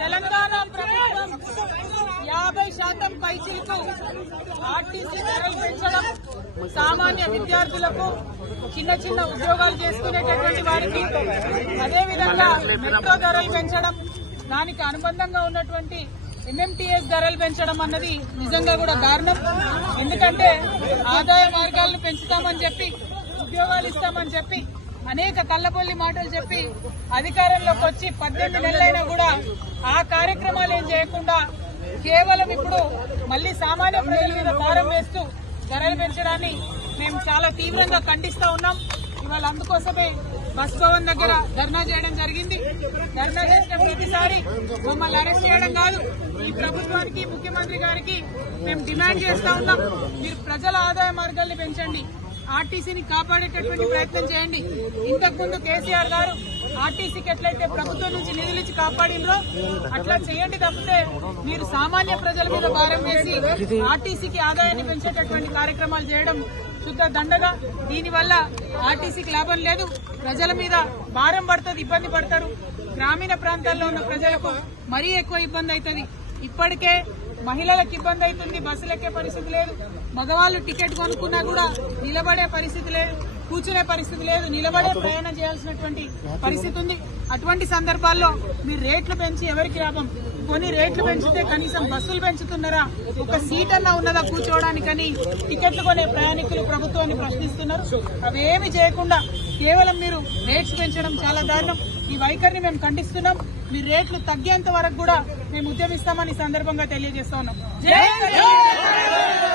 తెలంగాణ ప్రభుత్వం 50% పైచిలకు ఆర్టీసీ ధరలు పెంచడం, సామాన్య విద్యార్థులకు చిన్న చిన్న ఉద్యోగాలు చేసుకునేటటువంటి వారికి, అదేవిధంగా మెట్రో ధరలు పెంచడం, దానికి అనుబంధంగా ఉన్నటువంటి MMTS ధరలు పెంచడం అన్నది నిజంగా కూడా దారుణం. ఎందుకంటే ఆదాయ మార్గాలను పెంచుతామని చెప్పి, ఉద్యోగాలు ఇస్తామని చెప్పి, అనేక కళ్ళబొల్లి మాటలు చెప్పి అధికారంలోకి వచ్చి 18 నెలలైనా కూడా ఆ కార్యక్రమాలు ఏం చేయకుండా కేవలం ఇప్పుడు మళ్లీ సామాన్య ప్రజల మీద భారం వేస్తూ ధరలు పెంచడాన్ని మేము చాలా తీవ్రంగా ఖండిస్తా ఉన్నాం. ఇవాళ అందుకోసమే బస్ భవన్ దగ్గర ధర్నా చేయడం జరిగింది. ధర్నా చేసిన ప్రతిసారి మమ్మల్ని అరెస్ట్ చేయడం కాదు, ఈ ప్రభుత్వానికి, ముఖ్యమంత్రి గారికి మేము డిమాండ్ చేస్తా ఉన్నాం, మీరు ప్రజల ఆదాయ మార్గాల్ని పెంచండి, ఆర్టీసీని కాపాడేటటువంటి ప్రయత్నం చేయండి. ఇంతకుముందు కేసీఆర్ గారు ఆర్టీసీకి ఎట్లయితే ప్రభుత్వం నుంచి నిధులిచ్చి కాపాడిందో అట్లా చేయండి తప్పితే మీరు సామాన్య ప్రజల మీద భారం వేసి ఆర్టీసీకి ఆదాయాన్ని పెంచేటటువంటి కార్యక్రమాలు చేయడం శుద్ధ దండగా. దీనివల్ల ఆర్టీసీకి లాభం లేదు, ప్రజల మీద భారం పడుతుంది, ఇబ్బంది పడతారు. గ్రామీణ ప్రాంతాల్లో ఉన్న ప్రజలకు మరీ ఎక్కువ ఇబ్బంది అవుతుంది. ఇప్పటికే మహిళలకు ఇబ్బంది అవుతుంది, బస్సులు ఎక్కే పరిస్థితి లేదు, మగవాళ్లు టికెట్ కొనుక్కున్నా కూడా నిలబడే పరిస్థితి లేదు, కూర్చునే పరిస్థితి లేదు, నిలబడే ప్రయాణం చేయాల్సినటువంటి పరిస్థితి ఉంది. అటువంటి సందర్భాల్లో మీరు రేట్లు పెంచి ఎవరికి లాభం? కొన్ని రేట్లు పెంచితే కనీసం బస్సులు పెంచుతున్నారా? ఒక సీట్ అన్నా ఉన్నదా కూర్చోవడానికని టికెట్లు కొనే ప్రయాణికులు ప్రభుత్వాన్ని ప్రశ్నిస్తున్నారు. అవేమి చేయకుండా కేవలం మీరు రేట్స్ పెంచడం చాలా దారుణం. ఈ వైఖరిని మేము ఖండిస్తున్నాం. మీ రేట్లు తగ్గేంత వరకు కూడా మేము ఉద్యమిస్తామని సందర్భంగా తెలియజేస్తా ఉన్నాం.